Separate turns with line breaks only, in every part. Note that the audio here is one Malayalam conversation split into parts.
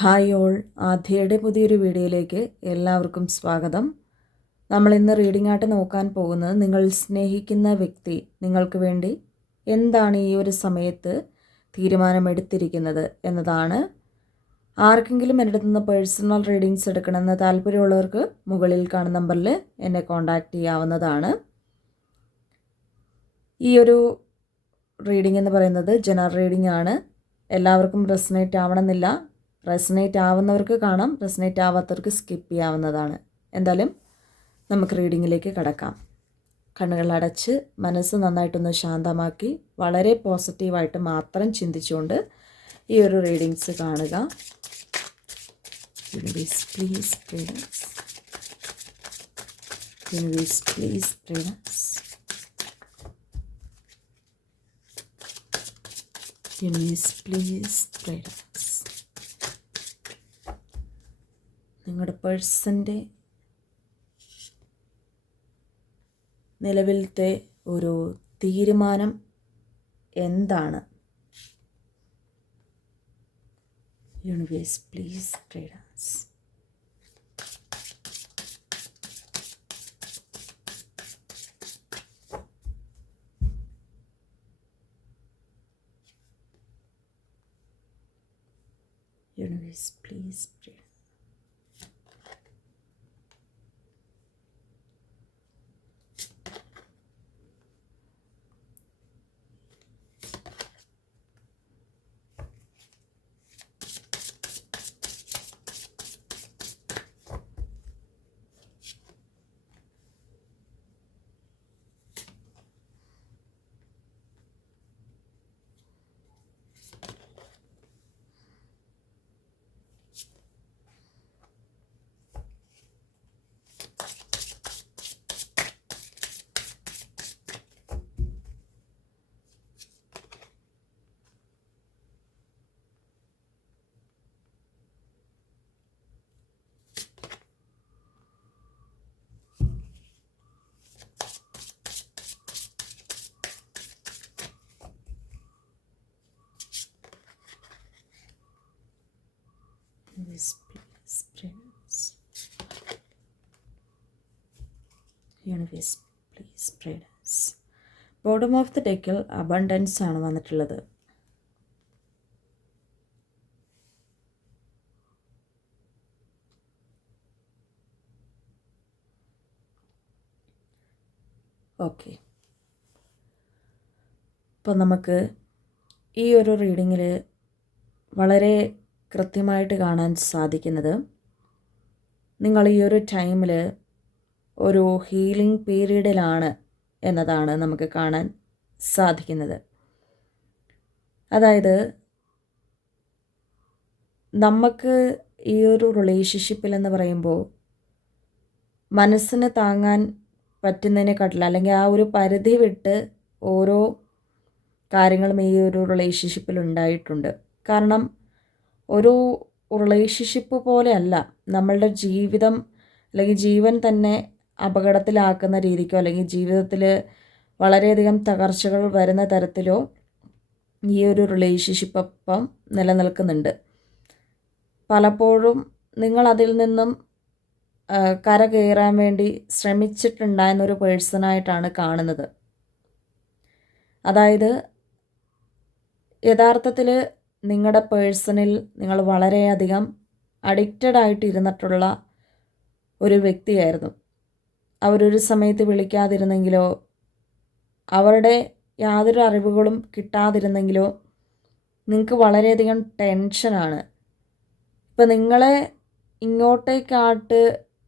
Hi all. ആദ്യയുടെ പുതിയൊരു വീഡിയോയിലേക്ക് എല്ലാവർക്കും സ്വാഗതം. നമ്മൾ ഇന്ന് റീഡിംഗ് ആയിട്ട് നോക്കാൻ പോകുന്നത് നിങ്ങൾ സ്നേഹിക്കുന്ന വ്യക്തി നിങ്ങൾക്ക് വേണ്ടി എന്താണ് ഈ ഒരു സമയത്ത് തീരുമാനമെടുത്തിരിക്കുന്നത് എന്നതാണ്. ആർക്കെങ്കിലും എന്റെ നിന്ന് പേഴ്സണൽ റീഡിങ്സ് എടുക്കണമെന്ന് താല്പര്യമുള്ളവർക്ക് മുകളിൽ കാണുന്ന നമ്പറിൽ എന്നെ കോൺടാക്റ്റ് ചെയ്യാവുന്നതാണ്. ഈ ഒരു റീഡിംഗ് എന്ന് പറയുന്നത് ജനറൽ റീഡിംഗ് ആണ്. എല്ലാവർക്കും റെസനേറ്റ് ആവണമെന്നില്ല. റെസനേറ്റ് ആവുന്നവർക്ക് കാണാം റെസനേറ്റ് ആവാത്തവർക്ക് സ്കിപ്പ് ചെയ്യാവുന്നതാണ്. എന്തായാലും നമുക്ക് റീഡിങ്ങിലേക്ക് കടക്കാം. കണ്ണുകൾ അടച്ച് മനസ്സ് നന്നായിട്ടൊന്ന് ശാന്തമാക്കി വളരെ പോസിറ്റീവായിട്ട് മാത്രം ചിന്തിച്ചുകൊണ്ട് ഈ ഒരു റീഡിങ്സ് കാണുക. Universe please prudence universe please prudence universe please prudence നിങ്ങളുടെ പേഴ്സന്റെ നിലവിലത്തെ ഒരു തീരുമാനം എന്താണ്? Universe please traders universe please traders Universe, please, prayers. Universe, please, prayers. Bottom of the ഡെക്കിൽ abundance ആണ് വന്നിട്ടുള്ളത് ഓക്കെ അപ്പോൾ നമുക്ക് ഈ ഒരു റീഡിങ്ങിൽ വളരെ കൃത്യമായിട്ട് കാണാൻ സാധിക്കുന്നത്. നിങ്ങൾ ഈ ഒരു ടൈമിൽ ഒരു ഹീലിംഗ് പീരീഡിലാണ് എന്നതാണ് നമുക്ക് കാണാൻ സാധിക്കുന്നത്. അതായത് നമുക്ക് ഈ ഒരു റിലേഷൻഷിപ്പിൽ എന്ന് പറയുമ്പോൾ മനസ്സിന് താങ്ങാൻ പറ്റുന്നതിനെക്കാട്ടില്ല അല്ലെങ്കിൽ ആ ഒരു പരിധി വിട്ട് ഓരോ കാര്യങ്ങളും ഈ ഒരു റിലേഷൻഷിപ്പിൽ ഉണ്ടായിട്ടുണ്ട്. കാരണം ഒരു റിലേഷൻഷിപ്പ് പോലെയല്ല. നമ്മളുടെ ജീവിതം അല്ലെങ്കിൽ ജീവൻ തന്നെ അപകടത്തിലാക്കുന്ന രീതിക്കോ അല്ലെങ്കിൽ ജീവിതത്തിൽ വളരെയധികം തകർച്ചകൾ വരുന്ന തരത്തിലോ ഈ ഒരു റിലേഷൻഷിപ്പ് ഒപ്പം നിലനിൽക്കുന്നുണ്ട്. പലപ്പോഴും നിങ്ങൾ അതിൽ നിന്നും കര കയറാൻ വേണ്ടി ശ്രമിച്ചിട്ടുണ്ടായിരുന്നൊരു പേഴ്സണായിട്ടാണ് കാണുന്നത്. അതായത് യഥാർത്ഥത്തിൽ നിങ്ങളുടെ പേഴ്സണിൽ നിങ്ങൾ വളരെയധികം അഡിക്റ്റഡ് ആയിട്ട് ഇരുന്നിട്ടുള്ള ഒരു വ്യക്തിയായിരുന്നു. അവരൊരു സമയത്ത് വിളിക്കാതിരുന്നെങ്കിലോ അവരുടെ യാതൊരു അറിവുകളും കിട്ടാതിരുന്നെങ്കിലോ നിങ്ങൾക്ക് വളരെയധികം ടെൻഷനാണ് ഇപ്പം നിങ്ങളെ ഇങ്ങോട്ടേക്കാട്ട്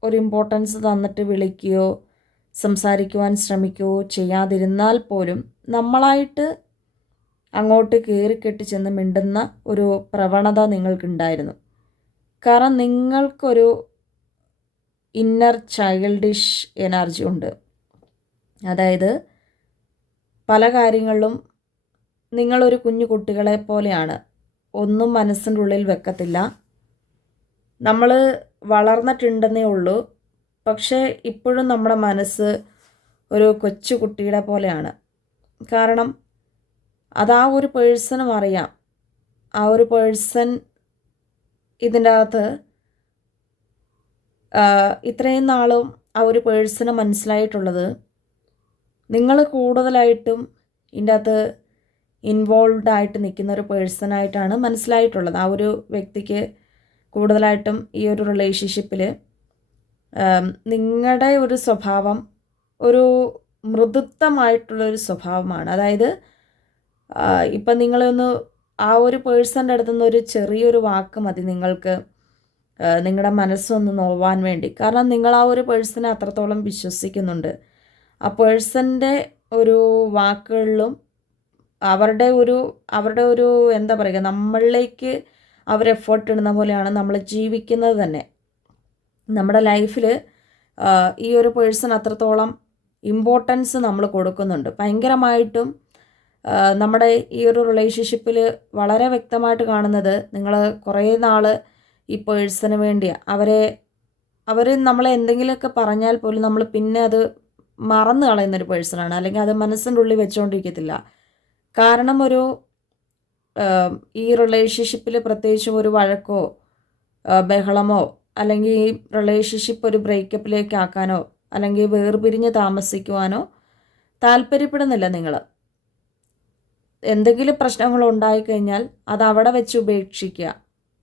ഒരു ഇമ്പോർട്ടൻസ് തന്നിട്ട് വിളിക്കുകയോ സംസാരിക്കുവാൻ ശ്രമിക്കുകയോ ചെയ്യാതിരുന്നാൽ പോലും നമ്മളായിട്ട് അങ്ങോട്ട് കയറിക്കെട്ടി ചെന്ന് മിണ്ടുന്ന ഒരു പ്രവണത നിങ്ങൾക്കുണ്ടായിരുന്നു. കാരണം നിങ്ങൾക്കൊരു ഇന്നർ ചൈൽഡിഷ് എനർജി ഉണ്ട്. അതായത് പല കാര്യങ്ങളിലും നിങ്ങളൊരു കുഞ്ഞു കുട്ടികളെ പോലെയാണ്. ഒന്നും മനസ്സിന്റെ ഉള്ളിൽ വെക്കത്തില്ല. നമ്മൾ വളർന്നിട്ടുണ്ടെന്നേ ഉള്ളൂ. പക്ഷേ ഇപ്പോഴും നമ്മുടെ മനസ്സ് ഒരു കൊച്ചു കുട്ടിയുടെ പോലെയാണ്. കാരണം അത് ആ ഒരു പേഴ്സണും അറിയാം. ആ ഒരു പേഴ്സൺ ഇതിന്റെ അകത്ത് ഇത്രയും നാളും ആ ഒരു പേഴ്സണ് മനസ്സിലായിട്ടുള്ളത്. നിങ്ങൾ കൂടുതലായിട്ടും ഇതിന്റെ അകത്ത് ഇൻവോൾവ് ആയിട്ട് നിൽക്കുന്ന ഒരു പേഴ്സണായിട്ടാണ് മനസ്സിലായിട്ടുള്ളത്. ആ ഒരു വ്യക്തിക്ക് കൂടുതലായിട്ടും ഈ ഒരു റിലേഷൻഷിപ്പിൽ നിങ്ങളുടെ ഒരു സ്വഭാവം ഒരു മൃദുത്വമായിട്ടുള്ളൊരു സ്വഭാവമാണ്. അതായത് ഇപ്പം നിങ്ങളൊന്ന് ആ ഒരു പേഴ്സന്റെ അടുത്തുനിന്ന് ഒരു ചെറിയൊരു വാക്ക് മതി നിങ്ങൾക്ക് നിങ്ങളുടെ മനസ്സൊന്ന് നോവാൻ വേണ്ടി. കാരണം നിങ്ങൾ ആ ഒരു പേഴ്സണെ അത്രത്തോളം വിശ്വസിക്കുന്നുണ്ട്. ആ പേഴ്സന്റെ ഒരു വാക്കുകളിലും അവരുടെ ഒരു അവരുടെ ഒരു എന്താ പറയുക നമ്മളിലേക്ക് അവർ എഫേർട്ട് ഇടുന്ന പോലെയാണ് നമ്മൾ ജീവിക്കുന്നത് തന്നെ. നമ്മുടെ ലൈഫിൽ ഈ ഒരു പേഴ്സൺ അത്രത്തോളം ഇമ്പോർട്ടൻസ് നമ്മൾ കൊടുക്കുന്നുണ്ട്. ഭയങ്കരമായിട്ടും നമ്മുടെ ഈ ഒരു റിലേഷൻഷിപ്പിൽ വളരെ വ്യക്തമായിട്ട് കാണുന്നത് നിങ്ങൾ കുറേ നാൾ ഈ പേഴ്സന് വേണ്ടി അവരെ അവർ നമ്മളെ എന്തെങ്കിലുമൊക്കെ പറഞ്ഞാൽ പോലും നമ്മൾ പിന്നെ അത് മറന്നു കളയുന്നൊരു പേഴ്സണാണ്. അല്ലെങ്കിൽ അത് മനസ്സിന്റെ ഉള്ളിൽ വെച്ചുകൊണ്ടിരിക്കത്തില്ല കാരണം ഒരു ഈ റിലേഷൻഷിപ്പിൽ പ്രത്യേകിച്ചും ഒരു വഴക്കോ ബഹളമോ അല്ലെങ്കിൽ ഈ റിലേഷൻഷിപ്പ് ഒരു ബ്രേക്കപ്പിലേക്ക് ആക്കാനോ അല്ലെങ്കിൽ വേർപിരിഞ്ഞ് താമസിക്കുവാനോ താല്പര്യപ്പെടുന്നില്ല നിങ്ങൾ എന്തെങ്കിലും പ്രശ്നങ്ങൾ ഉണ്ടായിക്കഴിഞ്ഞാൽ അത് അവിടെ വെച്ച് ഉപേക്ഷിക്കുക.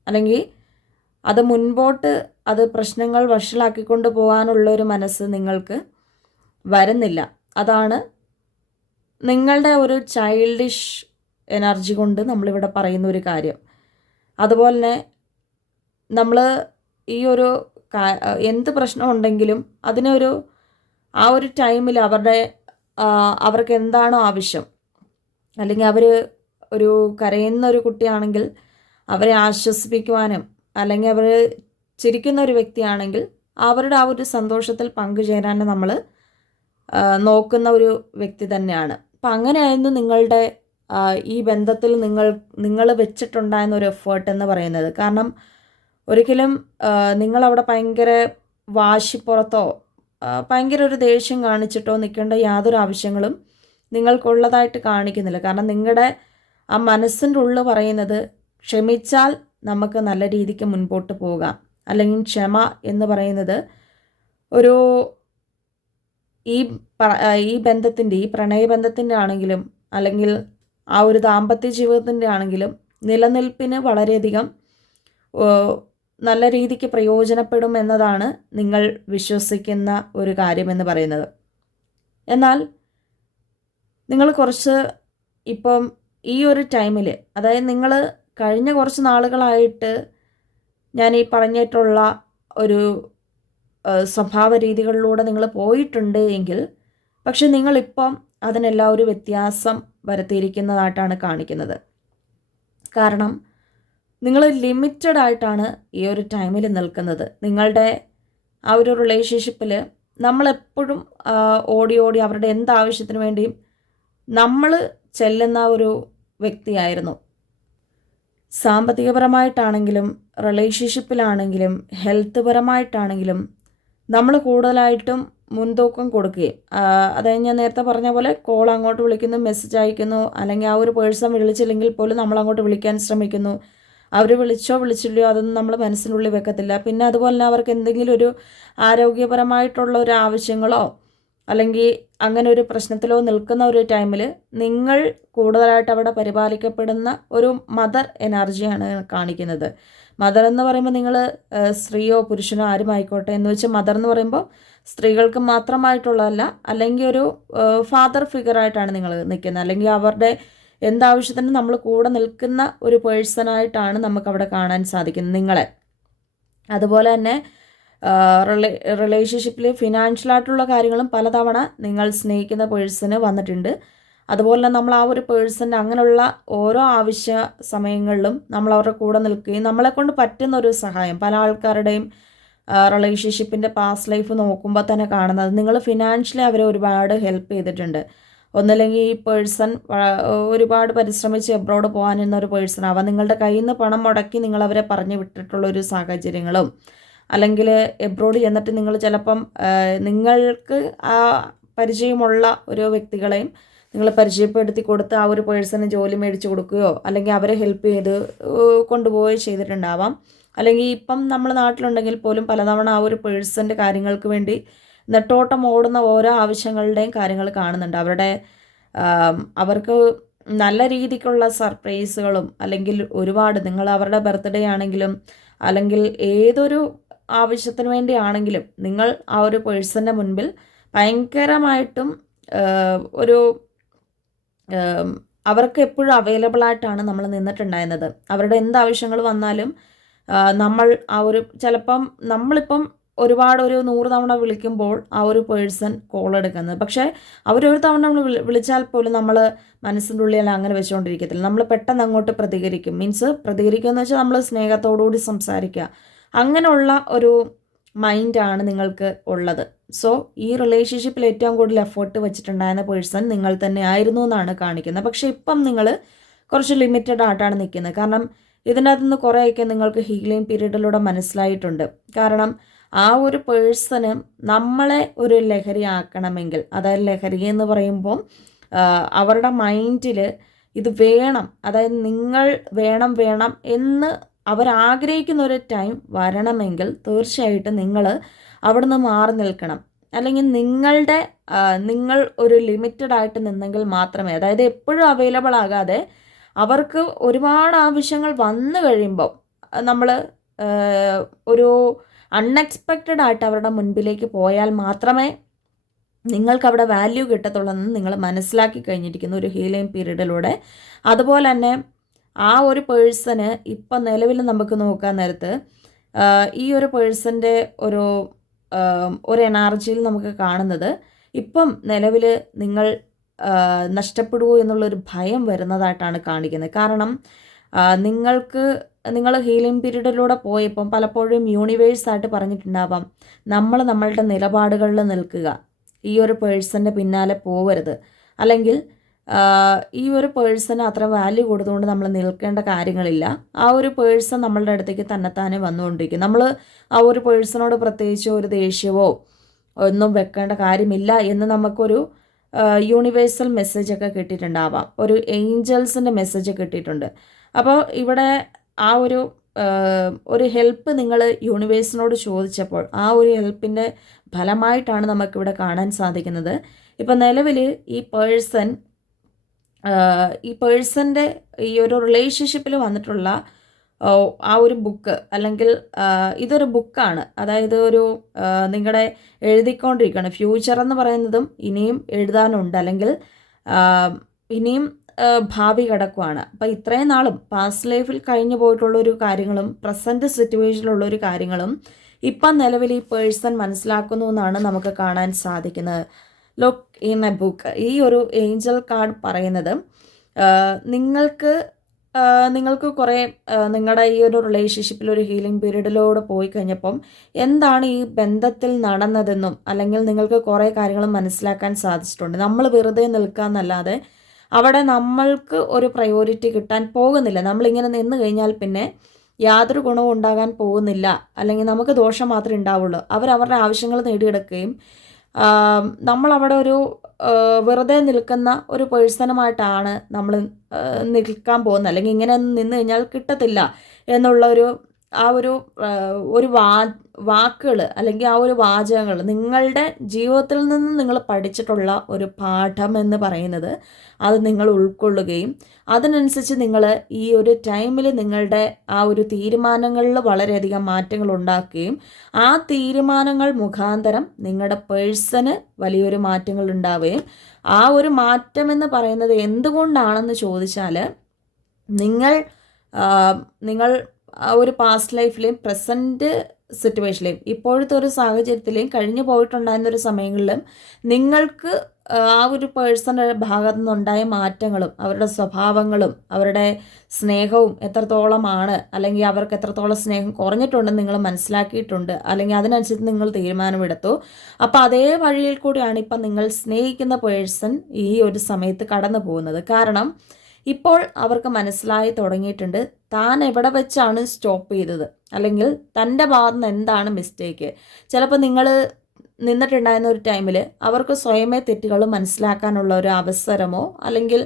അല്ലെങ്കിൽ അത് മുൻപോട്ട് അത് പ്രശ്നങ്ങൾ വഷളാക്കിക്കൊണ്ട് പോകാനുള്ള ഒരു മനസ്സ് നിങ്ങൾക്ക് വരുന്നില്ല. അതാണ് നിങ്ങളുടെ ഒരു ചൈൽഡിഷ് എനർജി കൊണ്ട് നമ്മളിവിടെ പറയുന്ന ഒരു കാര്യം. അതുപോലെ തന്നെ നമ്മൾ ഈ ഒരു എന്ത് പ്രശ്നം ഉണ്ടെങ്കിലും അതിനൊരു ആ ഒരു ടൈമിൽ അവരുടെ അവർക്ക് എന്താണോ ആവശ്യം അല്ലെങ്കിൽ അവർ ഒരു കരയുന്ന ഒരു കുട്ടിയാണെങ്കിൽ അവരെ ആശ്വസിപ്പിക്കുവാനും അല്ലെങ്കിൽ അവർ ചിരിക്കുന്ന ഒരു വ്യക്തിയാണെങ്കിൽ അവരുടെ ആ ഒരു സന്തോഷത്തിൽ പങ്കുചേരാനും നമ്മൾ നോക്കുന്ന ഒരു വ്യക്തി തന്നെയാണ്. അപ്പം അങ്ങനെയായിരുന്നു നിങ്ങളുടെ ഈ ബന്ധത്തിൽ നിങ്ങൾ നിങ്ങൾ വെച്ചിട്ടുണ്ടായിരുന്ന ഒരു എഫേർട്ട് എന്ന് പറയുന്നത്. കാരണം ഒരിക്കലും നിങ്ങളവിടെ ഭയങ്കര വാശിപ്പുറത്തോ ഭയങ്കര ഒരു ദേഷ്യം കാണിച്ചിട്ടോ നിൽക്കേണ്ട യാതൊരു ആവശ്യങ്ങളും നിങ്ങൾക്കുള്ളതായിട്ട് കാണിക്കുന്നില്ല. കാരണം നിങ്ങളുടെ ആ മനസ്സിന്റെ ഉള്ളിൽ പറയുന്നത് ക്ഷമിച്ചാൽ നമുക്ക് നല്ല രീതിക്ക് മുൻപോട്ട് പോകാം. അല്ലെങ്കിൽ ക്ഷമ എന്ന് പറയുന്നത് ഒരു ഈ ഈ ബന്ധത്തിന്റെ ഈ പ്രണയബന്ധത്തിന്റെ ആണെങ്കിലും അല്ലെങ്കിൽ ആ ഒരു ദാമ്പത്യ ജീവിതത്തിന്റെ ആണെങ്കിലും നിലനിൽപ്പിന് വളരെയധികം നല്ല രീതിക്ക് പ്രയോജനപ്പെടും എന്നതാണ് നിങ്ങൾ വിശ്വസിക്കുന്ന ഒരു കാര്യമെന്ന് പറയുന്നത്. എന്നാൽ നിങ്ങൾ കുറച്ച് ഇപ്പം ഈ ഒരു ടൈമിൽ അതായത് നിങ്ങൾ കഴിഞ്ഞ കുറച്ച് നാളുകളായിട്ട് ഞാൻ ഈ പറഞ്ഞിട്ടുള്ള ഒരു സ്വഭാവ രീതികളിലൂടെ നിങ്ങൾ പോയിട്ടുണ്ട് എങ്കിൽ പക്ഷെ നിങ്ങളിപ്പം അതിനെല്ലാം ഒരു വ്യത്യാസം വരുത്തിയിരിക്കുന്നതായിട്ടാണ് കാണിക്കുന്നത്. കാരണം നിങ്ങൾ ലിമിറ്റഡ് ആയിട്ടാണ് ഈ ഒരു ടൈമിൽ നിൽക്കുന്നത്. നിങ്ങളുടെ ആ ഒരു റിലേഷൻഷിപ്പിൽ നമ്മളെപ്പോഴും ഓടി ഓടി അവരുടെ എന്താവശ്യത്തിന് വേണ്ടിയും നമ്മൾ ചെല്ലുന്ന ഒരു വ്യക്തിയായിരുന്നു. സാമ്പത്തികപരമായിട്ടാണെങ്കിലും റിലേഷൻഷിപ്പിലാണെങ്കിലും ഹെൽത്ത് പരമായിട്ടാണെങ്കിലും നമ്മൾ കൂടുതലായിട്ടും മുൻതൂക്കം കൊടുക്കുകയും അതായത് ഞാൻ നേരത്തെ പറഞ്ഞ പോലെ കോൾ അങ്ങോട്ട് വിളിക്കുന്നു മെസ്സേജ് അയക്കുന്നു അല്ലെങ്കിൽ ആ ഒരു പേഴ്സൺ വിളിച്ചില്ലെങ്കിൽ പോലും നമ്മൾ അങ്ങോട്ട് വിളിക്കാൻ ശ്രമിക്കുന്നു. അവർ വിളിച്ചോ വിളിച്ചില്ലയോ അതൊന്നും നമ്മൾ മനസ്സിനുള്ളിൽ വെക്കത്തില്ല. പിന്നെ അതുപോലെ തന്നെ അവർക്ക് എന്തെങ്കിലും ഒരു ആരോഗ്യപരമായിട്ടുള്ള ഒരു ആവശ്യങ്ങളോ അല്ലെങ്കിൽ അങ്ങനെ ഒരു പ്രശ്നത്തിലോ നിൽക്കുന്ന ഒരു ടൈമിൽ നിങ്ങൾ കൂടുതലായിട്ട് അവിടെ പരിപാലിക്കപ്പെടുന്ന ഒരു മദർ എനർജിയാണ് കാണിക്കുന്നത്. മദർ എന്ന് പറയുമ്പോൾ നിങ്ങൾ സ്ത്രീയോ പുരുഷനോ ആരും ആയിക്കോട്ടെ എന്ന് വെച്ചാൽ മദർ എന്ന് പറയുമ്പോൾ സ്ത്രീകൾക്ക് മാത്രമായിട്ടുള്ളതല്ല അല്ലെങ്കിൽ ഒരു ഫാദർ ഫിഗറായിട്ടാണ് നിങ്ങൾ നിൽക്കുന്നത്. അല്ലെങ്കിൽ അവരുടെ എന്താവശ്യത്തിന് നമ്മൾ കൂടെ നിൽക്കുന്ന ഒരു പേഴ്സണായിട്ടാണ് നമുക്കവിടെ കാണാൻ സാധിക്കുന്നത് നിങ്ങളെ. അതുപോലെ തന്നെ റിലേ റിലേഷൻഷിപ്പിൽ ഫിനാൻഷ്യലായിട്ടുള്ള കാര്യങ്ങളും പലതവണ നിങ്ങൾ സ്നേഹിക്കുന്ന പേഴ്സണ് വന്നിട്ടുണ്ട്. അതുപോലെ നമ്മൾ ആ ഒരു പേഴ്സന്റെ അങ്ങനെയുള്ള ഓരോ ആവശ്യ സമയങ്ങളിലും നമ്മൾ അവരുടെ കൂടെ നിൽക്കുകയും നമ്മളെക്കൊണ്ട് പറ്റുന്ന ഒരു സഹായം പല ആൾക്കാരുടെയും റിലേഷൻഷിപ്പിന്റെ പാസ്റ്റ് ലൈഫ് നോക്കുമ്പോൾ തന്നെ കാണുന്നത്. നിങ്ങൾ ഫിനാൻഷ്യലി അവരെ ഒരുപാട് ഹെൽപ്പ് ചെയ്തിട്ടുണ്ട്. ഒന്നല്ലെങ്കിൽ ഈ പേഴ്സൺ ഒരുപാട് പരിശ്രമിച്ച് എബ്രോഡ് പോകാനിരുന്ന ഒരു പേഴ്സൺ അവ നിങ്ങളുടെ കയ്യിൽ നിന്ന് പണം മുടക്കി നിങ്ങളവരെ പറഞ്ഞു വിട്ടിട്ടുള്ള ഒരു സാഹചര്യങ്ങളും അല്ലെങ്കിൽ എബ്രോഡ് ചെന്നിട്ട് നിങ്ങൾ ചിലപ്പം നിങ്ങൾക്ക് ആ പരിചയമുള്ള ഒരു വ്യക്തികളെയും നിങ്ങൾ പരിചയപ്പെടുത്തി കൊടുത്ത് ആ ഒരു പേഴ്സണ് ജോലി മേടിച്ച് കൊടുക്കുകയോ അല്ലെങ്കിൽ അവരെ ഹെൽപ്പ് ചെയ്ത് കൊണ്ടുപോവുകയോ ചെയ്തിട്ടുണ്ടാവാം. അല്ലെങ്കിൽ ഇപ്പം നമ്മൾ നാട്ടിലുണ്ടെങ്കിൽ പോലും പലതവണ ആ ഒരു പേഴ്സന്റെ കാര്യങ്ങൾക്ക് വേണ്ടി നെട്ടോട്ടം ഓടുന്ന ഓരോ ആവശ്യങ്ങളുടെയും കാര്യങ്ങൾ കാണുന്നുണ്ട്. അവരുടെ അവർക്ക് നല്ല രീതിക്കുള്ള സർപ്രൈസുകളും അല്ലെങ്കിൽ ഒരുപാട് നിങ്ങൾ അവരുടെ ബർത്ത്ഡേ ആണെങ്കിലും അല്ലെങ്കിൽ ഏതൊരു ആവശ്യത്തിന് വേണ്ടിയാണെങ്കിലും നിങ്ങൾ ആ ഒരു പേഴ്സന്റെ മുൻപിൽ ഭയങ്കരമായിട്ടും ഒരു അവർക്ക് എപ്പോഴും അവൈലബിൾ ആയിട്ടാണ് നമ്മൾ നിന്നിട്ടുണ്ടായിരുന്നത്. അവരുടെ എന്ത് ആവശ്യങ്ങൾ വന്നാലും നമ്മൾ ആ ഒരു ചിലപ്പം നമ്മളിപ്പം ഒരുപാട് ഒരു നൂറ് തവണ വിളിക്കുമ്പോൾ ആ ഒരു പേഴ്സൺ കോൾ എടുക്കുന്നത്. പക്ഷേ അവരൊരു തവണ നമ്മൾ വിളിച്ചാൽ പോലും നമ്മൾ മനസ്സിന്റെ ഉള്ളിൽ അങ്ങനെ വെച്ചുകൊണ്ടിരിക്കത്തില്ല. നമ്മൾ പെട്ടെന്ന് അങ്ങോട്ട് പ്രതികരിക്കും. മീൻസ് പ്രതികരിക്കുക എന്ന് വെച്ചാൽ നമ്മൾ സ്നേഹത്തോടുകൂടി സംസാരിക്കുക. അങ്ങനെയുള്ള ഒരു മൈൻഡാണ് നിങ്ങൾക്ക് ഉള്ളത്. സോ ഈ റിലേഷൻഷിപ്പിൽ ഏറ്റവും കൂടുതൽ എഫേർട്ട് വെച്ചിട്ടുണ്ടായിരുന്ന പേഴ്സൺ നിങ്ങൾ തന്നെ ആയിരുന്നു എന്നാണ് കാണിക്കുന്നത്. പക്ഷെ ഇപ്പം നിങ്ങൾ കുറച്ച് ലിമിറ്റഡ് ആയിട്ടാണ് നിൽക്കുന്നത്. കാരണം ഇതിനകത്ത് നിന്ന് കുറേയൊക്കെ നിങ്ങൾക്ക് ഹീലിംഗ് പീരീഡിലൂടെ മനസ്സിലായിട്ടുണ്ട്. കാരണം ആ ഒരു പേഴ്സണ് നമ്മളെ ഒരു ലഹരി ആക്കണമെങ്കിൽ അതായത് ലഹരി എന്ന് പറയുമ്പോൾ അവരുടെ മൈൻഡിൽ ഇത് വേണം. അതായത് നിങ്ങൾ വേണം വേണം എന്ന് അവരാഗ്രഹിക്കുന്ന ഒരു ടൈം വരണമെങ്കിൽ തീർച്ചയായിട്ടും നിങ്ങൾ അവിടുന്ന് മാറി നിൽക്കണം. അല്ലെങ്കിൽ നിങ്ങളുടെ നിങ്ങൾ ഒരു ലിമിറ്റഡ് ആയിട്ട് നിന്നെങ്കിൽ മാത്രമേ അതായത് എപ്പോഴും അവൈലബിൾ ആകാതെ അവർക്ക് ഒരുപാട് ആവശ്യങ്ങൾ വന്നു കഴിയുമ്പോൾ നമ്മൾ ഒരു അൺഎക്സ്പെക്റ്റഡ് ആയിട്ട് അവരുടെ മുൻപിലേക്ക് പോയാൽ മാത്രമേ നിങ്ങൾക്ക് അവിടെ വാല്യൂ കിട്ടത്തുള്ളൂ എന്ന് നിങ്ങൾ മനസ്സിലാക്കി കഴിഞ്ഞിരിക്കുന്നു ഒരു ഹീലിംഗ് പീരീഡിലൂടെ അതുപോലെ തന്നെ ആ ഒരു പേഴ്സണ് ഇപ്പം നിലവിൽ നമുക്ക് നോക്കാൻ നേരത്ത് ഈ ഒരു പേഴ്സന്റെ ഒരു ഒരു എനർജിയിൽ നമുക്ക് കാണുന്നത് ഇപ്പം നിലവിൽ നിങ്ങൾ നഷ്ടപ്പെടുമോ എന്നുള്ളൊരു ഭയം വരുന്നതായിട്ടാണ് കാണിക്കുന്നത്. കാരണം നിങ്ങൾക്ക് നിങ്ങൾ ഹീലിംഗ് പീരീഡിലൂടെ പോയപ്പം പലപ്പോഴും യൂണിവേഴ്സായിട്ട് പറഞ്ഞിട്ടുണ്ടാവാം നമ്മൾ നമ്മളുടെ നിലപാടുകളിൽ നിൽക്കുക ഈ ഒരു പേഴ്സന്റെ പിന്നാലെ പോവരുത്. അല്ലെങ്കിൽ ഈ ഒരു പേഴ്സണ് അത്ര വാല്യൂ കൊടുത്തുകൊണ്ട് നമ്മൾ നിൽക്കേണ്ട കാര്യങ്ങളില്ല. ആ ഒരു പേഴ്സൺ നമ്മളുടെ അടുത്തേക്ക് തന്നെത്താനെ വന്നുകൊണ്ടിരിക്കും. നമ്മൾ ആ ഒരു പേഴ്സണോട് പ്രത്യേകിച്ച് ഒരു ദേഷ്യമോ ഒന്നും വെക്കേണ്ട കാര്യമില്ല എന്ന് നമുക്കൊരു യൂണിവേഴ്സൽ മെസ്സേജ് ഒക്കെ കിട്ടിയിട്ടുണ്ടാവാം. ഒരു ഏഞ്ചൽസിന്റെ മെസ്സേജ് കിട്ടിയിട്ടുണ്ട്. അപ്പോൾ ഇവിടെ ആ ഒരു ഒരു ഹെൽപ്പ് നിങ്ങൾ യൂണിവേഴ്സിനോട് ചോദിച്ചപ്പോൾ ആ ഒരു ഹെൽപ്പിന്റെ ഫലമായിട്ടാണ് നമുക്കിവിടെ കാണാൻ സാധിക്കുന്നത്. ഇപ്പം നിലവിൽ ഈ പേഴ്സൺ ഈ പേഴ്സന്റെ ഈ ഒരു റിലേഷൻഷിപ്പിൽ വന്നിട്ടുള്ള ആ ഒരു ബുക്ക് അല്ലെങ്കിൽ ഇതൊരു ബുക്കാണ് അതായത് ഒരു നിങ്ങളുടെ എഴുതിക്കൊണ്ടിരിക്കുകയാണ് ഫ്യൂച്ചർ എന്ന് പറയുന്നതും ഇനിയും എഴുതാനുണ്ട്. അല്ലെങ്കിൽ ഇനിയും ഭാവി കിടക്കുവാണ്. അപ്പോൾ ഇത്രയും നാളും പാസ്റ്റ് ലൈഫിൽ കഴിഞ്ഞു പോയിട്ടുള്ള ഒരു കാര്യങ്ങളും പ്രസന്റ് സിറ്റുവേഷനിലുള്ള ഒരു കാര്യങ്ങളും ഇപ്പം നിലവിൽ ഈ പേഴ്സൺ മനസ്സിലാക്കുന്നു എന്നാണ് നമുക്ക് കാണാൻ സാധിക്കുന്നത്. ലുക്ക് ഇൻ എ ബുക്ക് ഈ ഒരു ഏഞ്ചൽ കാർഡ് പറയുന്നത് നിങ്ങൾക്ക് നിങ്ങൾക്ക് കുറേ നിങ്ങളുടെ ഈ ഒരു റിലേഷൻഷിപ്പിൽ ഒരു ഹീലിംഗ് പീരീഡിലൂടെ പോയി കഴിഞ്ഞപ്പം എന്താണ് ഈ ബന്ധത്തിൽ നടന്നതെന്നും അല്ലെങ്കിൽ നിങ്ങൾക്ക് കുറേ കാര്യങ്ങൾ മനസ്സിലാക്കാൻ സാധിച്ചിട്ടുണ്ട്. നമ്മൾ വെറുതെ നിൽക്കാന്നല്ലാതെ അവിടെ നമ്മൾക്ക് ഒരു പ്രയോറിറ്റി കിട്ടാൻ പോകുന്നില്ല. നമ്മളിങ്ങനെ നിന്ന് കഴിഞ്ഞാൽ പിന്നെ യാതൊരു ഗുണവും ഉണ്ടാകാൻ പോകുന്നില്ല. അല്ലെങ്കിൽ നമുക്ക് ദോഷം മാത്രമേ ഉണ്ടാവുള്ളൂ. അവർ അവരുടെ ആവശ്യങ്ങൾ നേടിയെടുക്കുകയും നമ്മളവിടെ ഒരു വെറുതെ നിൽക്കുന്ന ഒരു പേഴ്സണുമായിട്ടാണ് നമ്മൾ നിൽക്കാൻ പോകുന്നത്. അല്ലെങ്കിൽ ഇങ്ങനെ നിന്ന് കഴിഞ്ഞാൽ കിട്ടത്തില്ല എന്നുള്ള ഒരു ആ ഒരു ഒരു വാ വാക്കുകൾ അല്ലെങ്കിൽ ആ ഒരു വാചകങ്ങൾ നിങ്ങളുടെ ജീവിതത്തിൽ നിന്ന് നിങ്ങൾ പഠിച്ചിട്ടുള്ള ഒരു പാഠം എന്ന് പറയുന്നത് അത് നിങ്ങൾ ഉൾക്കൊള്ളുകയും അതിനനുസരിച്ച് നിങ്ങൾ ഈ ഒരു ടൈമിൽ നിങ്ങളുടെ ആ ഒരു തീരുമാനങ്ങളിൽ വളരെയധികം മാറ്റങ്ങൾ ഉണ്ടാക്കുകയും ആ തീരുമാനങ്ങൾ മുഖാന്തരം നിങ്ങളുടെ പേഴ്സന് വലിയൊരു മാറ്റങ്ങൾ ഉണ്ടാവുകയും ആ ഒരു മാറ്റം എന്ന് പറയുന്നത് എന്തുകൊണ്ടാണെന്ന് ചോദിച്ചാൽ നിങ്ങൾ നിങ്ങൾ ഒരു പാസ്റ്റ് ലൈഫിലെയും പ്രസന്റ് സിറ്റുവേഷനിലെയും ഇപ്പോഴത്തെ ഒരു സാഹചര്യത്തിലെയും കഴിഞ്ഞു പോയിട്ടുണ്ടായിരുന്ന ഒരു സമയങ്ങളിലും നിങ്ങൾക്ക് ആ ഒരു പേഴ്സണൽ ഭാഗത്തു നിന്നുണ്ടായ മാറ്റങ്ങളും അവരുടെ സ്വഭാവങ്ങളും അവരുടെ സ്നേഹവും എത്രത്തോളമാണ് അല്ലെങ്കിൽ അവർക്ക് എത്രത്തോളം സ്നേഹം കുറഞ്ഞിട്ടുണ്ടെന്ന് നിങ്ങൾ മനസ്സിലാക്കിയിട്ടുണ്ട് അല്ലെങ്കിൽ അതിനനുസരിച്ച് നിങ്ങൾ തീരുമാനമെടുത്തു. അപ്പോൾ അതേ വഴിയിൽ കൂടിയാണ് ഇപ്പം നിങ്ങൾ സ്നേഹിക്കുന്ന പേഴ്സൺ ഈ ഒരു സമയത്ത് കടന്നു പോകുന്നത് കാരണം ഇപ്പോൾ അവർക്ക് മനസ്സിലായി തുടങ്ങിയിട്ടുണ്ട്. താൻ എവിടെ വെച്ചാണ് സ്റ്റോപ്പ് ചെയ്തത്? അല്ലെങ്കിൽ തന്റെ ഭാഗത്ത് എന്താണ് മിസ്റ്റേക്ക്? ചിലപ്പോൾ നിങ്ങൾ നിന്നിട്ടുണ്ടായിരുന്ന ഒരു ടൈമിൽ അവർക്ക് സ്വയമേ തെറ്റുകൾ മനസ്സിലാക്കാനുള്ള ഒരു അവസരമോ അല്ലെങ്കിൽ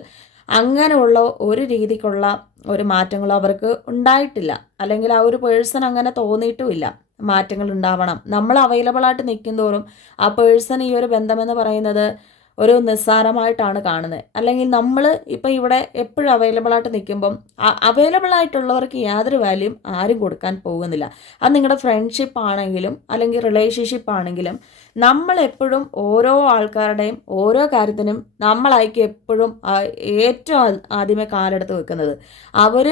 അങ്ങനെയുള്ള ഒരു രീതിക്കുള്ള ഒരു മാറ്റങ്ങളോ അവർക്ക് ഉണ്ടായിട്ടില്ല. അല്ലെങ്കിൽ ആ ഒരു പേഴ്സൺ അങ്ങനെ തോന്നിയിട്ടുമില്ല. മാറ്റങ്ങൾ ഉണ്ടാവണം. നമ്മൾ അവൈലബിൾ ആയിട്ട് നിൽക്കുന്തോറും ആ പേഴ്സൺ ഈ ഒരു ബന്ധമെന്ന് പറയുന്നത് ഒരു നിസ്സാരമായിട്ടാണ് കാണുന്നത്. അല്ലെങ്കിൽ നമ്മൾ ഇപ്പം ഇവിടെ എപ്പോഴും അവൈലബിൾ ആയിട്ട് നിൽക്കുമ്പം അവൈലബിൾ ആയിട്ടുള്ളവർക്ക് യാതൊരു വാല്യൂം ആരും കൊടുക്കാൻ പോകുന്നില്ല. അത് നിങ്ങളുടെ ഫ്രണ്ട്ഷിപ്പ് ആണെങ്കിലും അല്ലെങ്കിൽ റിലേഷൻഷിപ്പ് ആണെങ്കിലും നമ്മൾ എപ്പോഴും ഓരോ ആൾക്കാരുടെയും ഓരോ കാര്യത്തിനും നമ്മളായിരിക്കും എപ്പോഴും ഏറ്റവും ആദ്യമേ കാലെടുത്ത് വെക്കുന്നത്. അവർ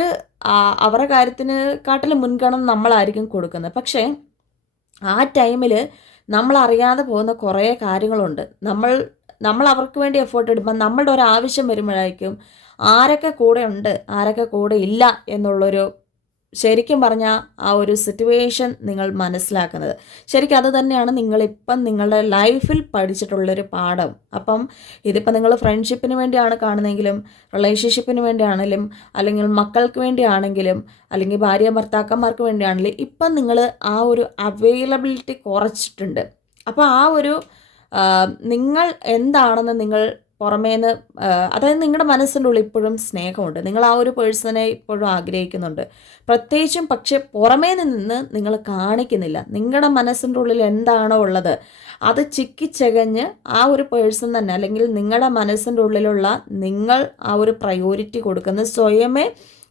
അവരുടെ കാര്യത്തിന് കാട്ടിലും മുൻഗണന നമ്മളായിരിക്കും കൊടുക്കുന്നത്. പക്ഷേ ആ ടൈമിൽ നമ്മൾ അറിയാതെ പോകുന്ന കുറേ കാര്യങ്ങളുണ്ട്. നമ്മൾ നമ്മൾ അവർക്ക് വേണ്ടി എഫേർട്ട് ഇടുമ്പോൾ നമ്മളുടെ ഒരു ആവശ്യം വരുമ്പോഴായിരിക്കും ആരൊക്കെ കൂടെ ഉണ്ട് ആരൊക്കെ കൂടെ ഇല്ല എന്നുള്ളൊരു ശരിക്കും പറഞ്ഞാൽ ആ ഒരു സിറ്റുവേഷൻ നിങ്ങൾ മനസ്സിലാക്കുന്നത്. ശരിക്കും അത് തന്നെയാണ് നിങ്ങളിപ്പം നിങ്ങളുടെ ലൈഫിൽ പഠിച്ചിട്ടുള്ളൊരു പാഠം. അപ്പം ഇതിപ്പം നിങ്ങൾ ഫ്രണ്ട്ഷിപ്പിന് വേണ്ടിയാണ് കാണുന്നതെങ്കിലും റിലേഷൻഷിപ്പിന് വേണ്ടിയാണെങ്കിലും അല്ലെങ്കിൽ മക്കൾക്ക് വേണ്ടിയാണെങ്കിലും അല്ലെങ്കിൽ ഭാര്യ ഭർത്താക്കന്മാർക്ക് വേണ്ടിയാണെങ്കിലും ഇപ്പം നിങ്ങൾ ആ ഒരു അവൈലബിലിറ്റി കുറച്ചിട്ടുണ്ട്. അപ്പോൾ ആ ഒരു നിങ്ങൾ എന്താണെന്ന് നിങ്ങൾ പുറമേന്ന് അതായത് നിങ്ങളുടെ മനസ്സിന്റെ ഇപ്പോഴും സ്നേഹമുണ്ട്. നിങ്ങൾ ആ ഒരു പേഴ്സണെ ഇപ്പോഴും ആഗ്രഹിക്കുന്നുണ്ട്. പ്രത്യേകിച്ചും പക്ഷെ പുറമേ നിന്ന് നിങ്ങൾ കാണിക്കുന്നില്ല. നിങ്ങളുടെ മനസ്സിന്റെ ഉള്ളിൽ എന്താണോ ഉള്ളത് അത് ചിക്കിച്ചകഞ്ഞ് ആ ഒരു പേഴ്സൺ തന്നെ അല്ലെങ്കിൽ നിങ്ങളുടെ മനസ്സിന്റെ ഉള്ളിലുള്ള നിങ്ങൾ ആ ഒരു പ്രയോറിറ്റി കൊടുക്കുന്നത് സ്വയമേ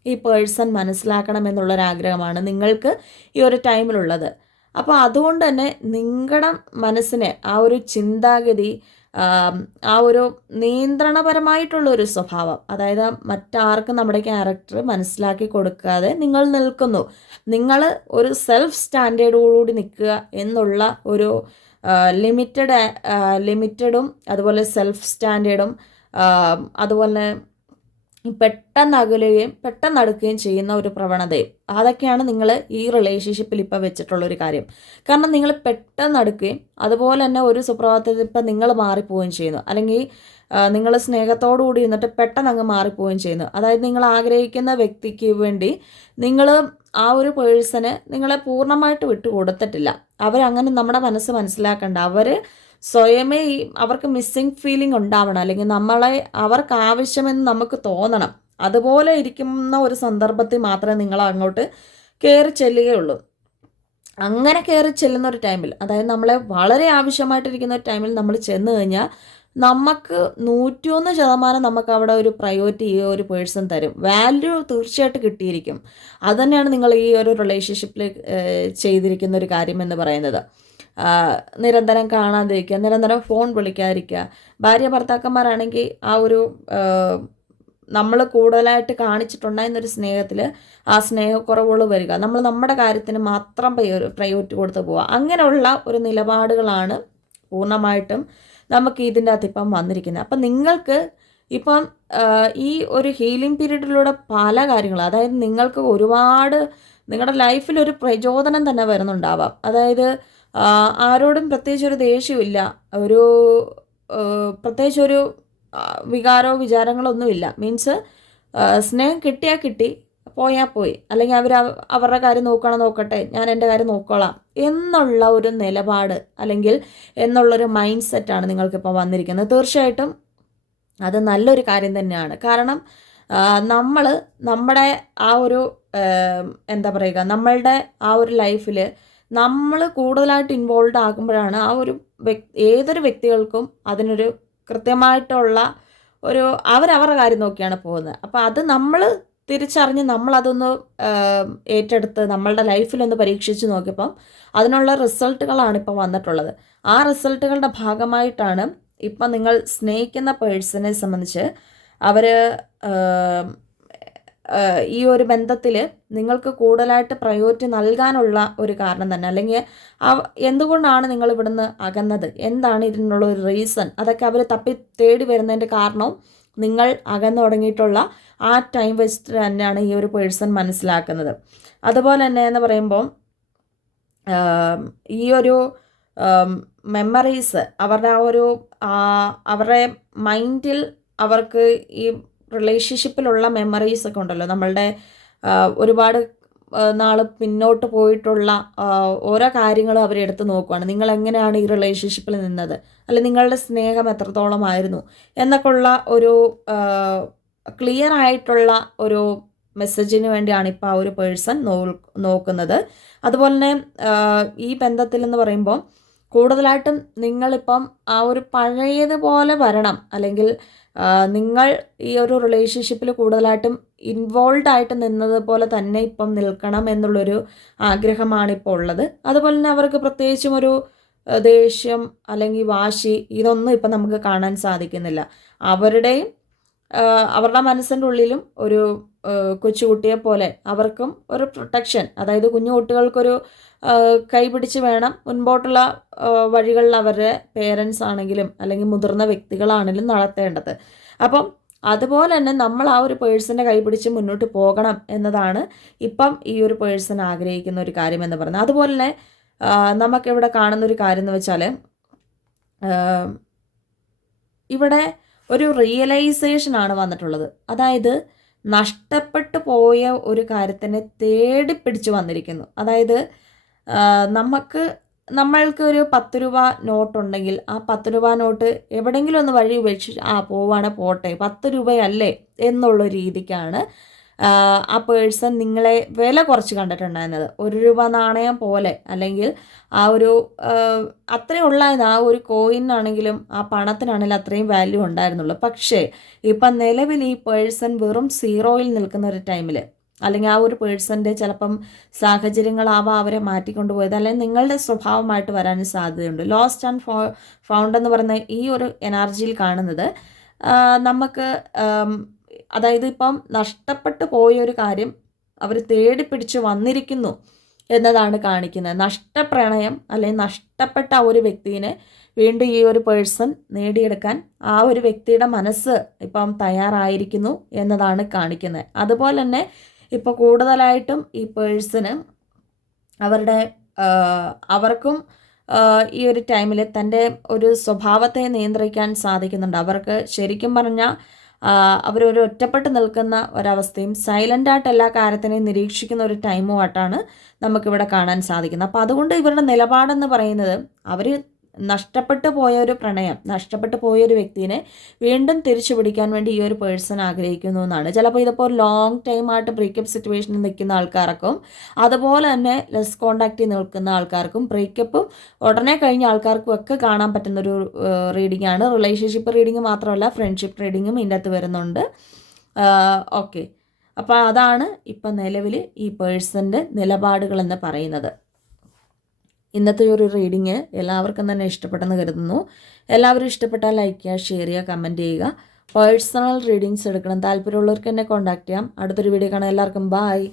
ഈ പേഴ്സൺ മനസ്സിലാക്കണം എന്നുള്ളൊരാഗ്രഹമാണ് നിങ്ങൾക്ക് ഈ ഒരു ടൈമിലുള്ളത്. അപ്പോൾ അതുകൊണ്ട് തന്നെ നിങ്ങളുടെ മനസ്സിനെ ആ ഒരു ചിന്താഗതി ആ ഒരു നിയന്ത്രണപരമായിട്ടുള്ള ഒരു സ്വഭാവം അതായത് മറ്റാർക്കും നമ്മുടെ ക്യാരക്ടർ മനസ്സിലാക്കി കൊടുക്കാതെ നിങ്ങൾ നിൽക്കുന്നു. നിങ്ങൾ ഒരു സെൽഫ് സ്റ്റാൻഡേർഡോടുകൂടി നിൽക്കുക എന്നുള്ള ഒരു ലിമിറ്റഡ് ലിമിറ്റഡും അതുപോലെ സെൽഫ് സ്റ്റാൻഡേർഡും അതുപോലെ പെട്ടെന്ന് അകലുകയും പെട്ടെന്ന് അടുക്കുകയും ചെയ്യുന്ന ഒരു പ്രവണതയും. അതൊക്കെയാണ് നിങ്ങൾ ഈ റിലേഷൻഷിപ്പിൽ ഇപ്പോൾ വെച്ചിട്ടുള്ളൊരു കാര്യം. കാരണം നിങ്ങൾ പെട്ടെന്ന് അടുക്കുകയും അതുപോലെ തന്നെ ഒരു സുപ്രഭാതത്തിൽ ഇപ്പം നിങ്ങൾ മാറിപ്പോവുകയും ചെയ്യുന്നു. അല്ലെങ്കിൽ നിങ്ങൾ സ്നേഹത്തോടു കൂടി ഇരുന്നിട്ട് പെട്ടെന്ന് അങ്ങ് മാറിപ്പോവുകയും ചെയ്യുന്നു. അതായത് നിങ്ങൾ ആഗ്രഹിക്കുന്ന വ്യക്തിക്ക് വേണ്ടി നിങ്ങൾ ആ ഒരു പേഴ്സണ് നിങ്ങളെ പൂർണമായിട്ട് വിട്ടു കൊടുത്തിട്ടില്ല അവരങ്ങനെ നമ്മുടെ മനസ്സ് മനസ്സിലാക്കേണ്ട. അവർ സ്വയമേ ഈ അവർക്ക് മിസ്സിങ് ഫീലിംഗ് ഉണ്ടാവണം. അല്ലെങ്കിൽ നമ്മളെ അവർക്ക് ആവശ്യമെന്ന് നമുക്ക് തോന്നണം. അതുപോലെ ഇരിക്കുന്ന ഒരു സന്ദർഭത്തിൽ മാത്രമേ നിങ്ങൾ അങ്ങോട്ട് കയറി ചെല്ലുകയുള്ളൂ. അങ്ങനെ കയറി ചെല്ലുന്ന ഒരു ടൈമിൽ അതായത് നമ്മളെ വളരെ ആവശ്യമായിട്ടിരിക്കുന്ന ഒരു ടൈമിൽ നമ്മൾ ചെന്ന് കഴിഞ്ഞാൽ നമുക്ക് നൂറ്റിയൊന്ന് ശതമാനം നമുക്ക് അവിടെ ഒരു പ്രയോറിറ്റി ഈ ഒരു പേഴ്സൺ തരും. വാല്യൂ തീർച്ചയായിട്ടും കിട്ടിയിരിക്കും. അതുതന്നെയാണ് നിങ്ങൾ ഈ ഒരു റിലേഷൻഷിപ്പിൽ ചെയ്തിരിക്കുന്ന ഒരു കാര്യം എന്ന് പറയുന്നത്. നിരന്തരം കാണാതിരിക്കുക നിരന്തരം ഫോൺ വിളിക്കാതിരിക്കുക. ഭാര്യ ഭർത്താക്കന്മാരാണെങ്കിൽ ആ ഒരു നമ്മൾ കൂടുതലായിട്ട് കാണിച്ചിട്ടുണ്ടായിരുന്നൊരു സ്നേഹത്തിൽ ആ സ്നേഹക്കുറവുകൾ വരിക. നമ്മൾ നമ്മുടെ കാര്യത്തിന് മാത്രം പ്രയോറിറ്റി കൊടുത്ത് പോവുക. അങ്ങനെയുള്ള ഒരു നിലപാടുകളാണ് പൂർണമായിട്ടും നമുക്ക് ഇതിന്റെ അകത്ത് ഇപ്പം വന്നിരിക്കുന്നത്. അപ്പം നിങ്ങൾക്ക് ഇപ്പം ഈ ഒരു ഹീലിംഗ് പീരീഡിലൂടെ പല കാര്യങ്ങൾ അതായത് നിങ്ങൾക്ക് ഒരുപാട് നിങ്ങളുടെ ലൈഫിൽ ഒരു പ്രചോദനം തന്നെ വരുന്നുണ്ടാവാം. അതായത് ആരോടും പ്രത്യേകിച്ച് ഒരു ദേഷ്യമില്ല. ഒരു പ്രത്യേകിച്ച് ഒരു വികാരമോ വിചാരങ്ങളോ ഒന്നുമില്ല. മീൻസ് സ്നേഹം കിട്ടിയാൽ കിട്ടി പോയാൽ പോയി. അല്ലെങ്കിൽ അവർ അവരുടെ കാര്യം നോക്കണം നോക്കട്ടെ ഞാൻ എന്റെ കാര്യം നോക്കോളാം എന്നുള്ള ഒരു നിലപാട് അല്ലെങ്കിൽ എന്നുള്ളൊരു മൈൻഡ് സെറ്റാണ് നിങ്ങൾക്കിപ്പോൾ വന്നിരിക്കുന്നത്. തീർച്ചയായിട്ടും അത് നല്ലൊരു കാര്യം തന്നെയാണ്. കാരണം നമ്മൾ നമ്മുടെ ആ ഒരു എന്താ പറയുക നമ്മളുടെ ആ ഒരു ലൈഫിൽ നമ്മൾ കൂടുതലായിട്ട് ഇൻവോൾവ് ആകുമ്പോഴാണ് ആ ഒരു വ്യക്തി ഏതൊരു വ്യക്തികൾക്കും അതിനൊരു കൃത്യമായിട്ടുള്ള ഒരു അവരവരുടെ കാര്യം നോക്കിയാണ് പോകുന്നത്. അപ്പോൾ അത് നമ്മൾ തിരിച്ചറിഞ്ഞ് നമ്മളതൊന്ന് ഏറ്റെടുത്ത് നമ്മളുടെ ലൈഫിലൊന്ന് പരീക്ഷിച്ച് നോക്കിയപ്പം അതിനുള്ള റിസൾട്ടുകളാണ് ഇപ്പോൾ വന്നിട്ടുള്ളത്. ആ റിസൾട്ടുകളുടെ ഭാഗമായിട്ടാണ് ഇപ്പം നിങ്ങൾ സ്നേഹിക്കുന്ന പേഴ്സണെ സംബന്ധിച്ച് അവർ ഈ ഒരു ബന്ധത്തിൽ നിങ്ങൾക്ക് കൂടുതലായിട്ട് പ്രയോറിറ്റി നൽകാനുള്ള ഒരു കാരണം തന്നെ. അല്ലെങ്കിൽ എന്തുകൊണ്ടാണ് നിങ്ങൾ ഇവിടുന്ന് അകന്നത്? എന്താണ് ഇതിനുള്ള ഒരു റീസൺ അതൊക്കെ അവർ തപ്പി തേടി വരുന്നതിന്റെ കാരണവും നിങ്ങൾ അകന്നു തുടങ്ങിയിട്ടുള്ള ആ ടൈം വെച്ചിട്ട് തന്നെയാണ് ഈ ഒരു പേഴ്സൺ മനസ്സിലാക്കുന്നത്. അതുപോലെ തന്നെ എന്ന് പറയുമ്പോൾ ഈ ഒരു മെമ്മറീസ് അവരുടെ ആ ഒരു അവരുടെ മൈൻഡിൽ അവർക്ക് ഈ റിലേഷൻഷിപ്പിലുള്ള മെമ്മറീസ് ഒക്കെ ഉണ്ടല്ലോ. നമ്മളുടെ ഒരുപാട് നാൾ പിന്നോട്ട് പോയിട്ടുള്ള ഓരോ കാര്യങ്ങളും അവരെടുത്ത് നോക്കുവാണ്. നിങ്ങൾ എങ്ങനെയാണ് ഈ റിലേഷൻഷിപ്പിൽ നിന്നത്? അല്ലെ നിങ്ങളുടെ സ്നേഹം എത്രത്തോളമായിരുന്നു എന്നൊക്കെ ഉള്ള ഒരു ക്ലിയർ ആയിട്ടുള്ള ഒരു മെസ്സേജിന് വേണ്ടിയാണ് ഇപ്പോൾ ആ ഒരു പേഴ്സൺ നോ നോക്കുന്നത്. അതുപോലെ തന്നെ ഈ ബന്ധത്തിൽ എന്ന് പറയുമ്പോൾ കൂടുതലായിട്ടും നിങ്ങളിപ്പം ആ ഒരു പഴയതുപോലെ വരണം. അല്ലെങ്കിൽ നിങ്ങൾ ഈ ഒരു റിലേഷൻഷിപ്പിൽ കൂടുതലായിട്ടും ഇൻവോൾവ് ആയിട്ട് നിന്നതുപോലെ തന്നെ ഇപ്പം നിൽക്കണം എന്നുള്ളൊരു ആഗ്രഹമാണ് ഇപ്പോൾ ഉള്ളത്. അതുപോലെ തന്നെ അവർക്ക് പ്രത്യേകിച്ചും ഒരു ദേഷ്യം അല്ലെങ്കിൽ വാശി ഇതൊന്നും ഇപ്പം നമുക്ക് കാണാൻ സാധിക്കുന്നില്ല. അവരുടെയും അവരുടെ മനസ്സിന്റെ ഉള്ളിലും ഒരു കൊച്ചുകുട്ടിയെ പോലെ അവർക്കും ഒരു പ്രൊട്ടക്ഷൻ. അതായത് കുഞ്ഞു കുട്ടികൾക്കൊരു കൈ പിടിച്ച് വേണം മുൻപോട്ടുള്ള വഴികളിൽ അവരുടെ പേരൻസ് ആണെങ്കിലും അല്ലെങ്കിൽ മുതിർന്ന വ്യക്തികളാണെങ്കിലും നടത്തേണ്ടത്. അപ്പം അതുപോലെ തന്നെ നമ്മൾ ആ ഒരു പേഴ്സന്റെ കൈ പിടിച്ച് മുന്നോട്ട് പോകണം എന്നതാണ് ഇപ്പം ഈ ഒരു പേഴ്സൺ ആഗ്രഹിക്കുന്ന ഒരു കാര്യം എന്ന് പറയുന്നത്. അതുപോലെ തന്നെ നമുക്കിവിടെ കാണുന്ന ഒരു കാര്യം എന്ന് വെച്ചാൽ ഇവിടെ ഒരു റിയലൈസേഷൻ ആണ് വന്നിട്ടുള്ളത്. അതായത് നഷ്ടപ്പെട്ടു പോയ ഒരു കാര്യത്തിനെ തേടി പിടിച്ചു വന്നിരിക്കുന്നു. അതായത് നമുക്ക് നമ്മൾക്ക് ഒരു പത്ത് രൂപ നോട്ടുണ്ടെങ്കിൽ ആ പത്ത് രൂപ നോട്ട് എവിടെയെങ്കിലും ഒന്ന് വഴി ഉപേക്ഷിച്ച് ആ പോവാണ് പോട്ടെ പത്ത് രൂപയല്ലേ എന്നുള്ള രീതിക്കാണ് ആ പേഴ്സൺ നിങ്ങളെ വില കുറച്ച് കണ്ടിട്ടുണ്ടായിരുന്നത്. ഒരു രൂപ നാണയം പോലെ അല്ലെങ്കിൽ ആ ഒരു അത്രയും ഉള്ളായിരുന്നു ആ ഒരു കോയിനാണെങ്കിലും ആ പണത്തിനാണെങ്കിലും അത്രയും വാല്യൂ ഉണ്ടായിരുന്നുള്ളൂ. പക്ഷേ ഇപ്പം നിലവിൽ ഈ പേഴ്സൺ വെറും സീറോയിൽ നിൽക്കുന്ന ഒരു ടൈമിൽ അല്ലെങ്കിൽ ആ ഒരു പേഴ്സന്റെ ചിലപ്പം സാഹചര്യങ്ങളാവാം അവരെ മാറ്റിക്കൊണ്ടുപോയത് അല്ലെങ്കിൽ നിങ്ങളുടെ സ്വഭാവമായിട്ട് വരാനും സാധ്യതയുണ്ട്. ലോസ്റ്റ് ആൻഡ് ഫോ ഫൗണ്ട് എന്ന് പറയുന്ന ഈ ഒരു എനർജിയിൽ കാണുന്നത് നമുക്ക് അതായത് ഇപ്പം നഷ്ടപ്പെട്ടു പോയ ഒരു കാര്യം അവർ തേടി പിടിച്ച് വന്നിരിക്കുന്നു എന്നതാണ് കാണിക്കുന്നത്. നഷ്ടപ്രണയം അല്ലെങ്കിൽ നഷ്ടപ്പെട്ട ആ ഒരു വ്യക്തിനെ വീണ്ടും ഈ ഒരു പേഴ്സൺ നേടിയെടുക്കാൻ ആ ഒരു വ്യക്തിയുടെ മനസ്സ് ഇപ്പം തയ്യാറായിരിക്കുന്നു എന്നതാണ് കാണിക്കുന്നത്. അതുപോലെ തന്നെ ഇപ്പോൾ കൂടുതലായിട്ടും ഈ പേഴ്സണ് അവരുടെ അവർക്കും ഈ ഒരു ടൈമിൽ തന്റെ ഒരു സ്വഭാവത്തെ നിയന്ത്രിക്കാൻ സാധിക്കുന്നുണ്ട്. അവർക്ക് ശരിക്കും പറഞ്ഞാൽ അവരൊരു ഒറ്റപ്പെട്ട് നിൽക്കുന്ന ഒരവസ്ഥയും സൈലന്റായിട്ട് എല്ലാ കാര്യത്തിനെയും നിരീക്ഷിക്കുന്ന ഒരു ടൈമുമായിട്ടാണ് നമുക്കിവിടെ കാണാൻ സാധിക്കുന്നത്. അപ്പോൾ അതുകൊണ്ട് ഇവരുടെ നിലപാടെന്ന് പറയുന്നത് അവർ നഷ്ടപ്പെട്ടു പോയ ഒരു പ്രണയം നഷ്ടപ്പെട്ടു പോയ ഒരു വ്യക്തിനെ വീണ്ടും തിരിച്ചു പിടിക്കാൻ വേണ്ടി ഈ ഒരു പേഴ്സൺ ആഗ്രഹിക്കുന്നു എന്നാണ്. ചിലപ്പോൾ ഇതിപ്പോൾ ലോങ് ടൈം ആയിട്ട് ബ്രേക്കപ്പ് സിറ്റുവേഷനിൽ നിൽക്കുന്ന ആൾക്കാർക്കും അതുപോലെ തന്നെ ലെസ് കോണ്ടാക്റ്റിൽ നിൽക്കുന്ന ആൾക്കാർക്കും ബ്രേക്കപ്പും ഉടനെ കഴിഞ്ഞ ആൾക്കാർക്കും ഒക്കെ കാണാൻ പറ്റുന്ന ഒരു റീഡിംഗ് ആണ്. റിലേഷൻഷിപ്പ് റീഡിംഗ് മാത്രമല്ല ഫ്രണ്ട്ഷിപ്പ് റീഡിങ്ങും ഇതിന്റെ അകത്ത് വരുന്നുണ്ട്. ഓക്കെ അപ്പോൾ അതാണ് ഇപ്പം നിലവിൽ ഈ പേഴ്സന്റെ നിലപാടുകളെന്ന് പറയുന്നത്. ഇന്നത്തെ ഒരു റീഡിങ് എല്ലാവർക്കും തന്നെ ഇഷ്ടപ്പെട്ടെന്ന് കരുതുന്നു. എല്ലാവരും ഇഷ്ടപ്പെട്ടാൽ ലൈക്ക് ചെയ്യുക ഷെയർ ചെയ്യുക കമന്റ് ചെയ്യുക. പേഴ്സണൽ റീഡിങ്സ് എടുക്കണം. താല്പര്യമുള്ളവർക്ക് എന്നെ കോൺടാക്ട് ചെയ്യാം. അടുത്തൊരു വീഡിയോ കാണാം എല്ലാവർക്കും ബായ്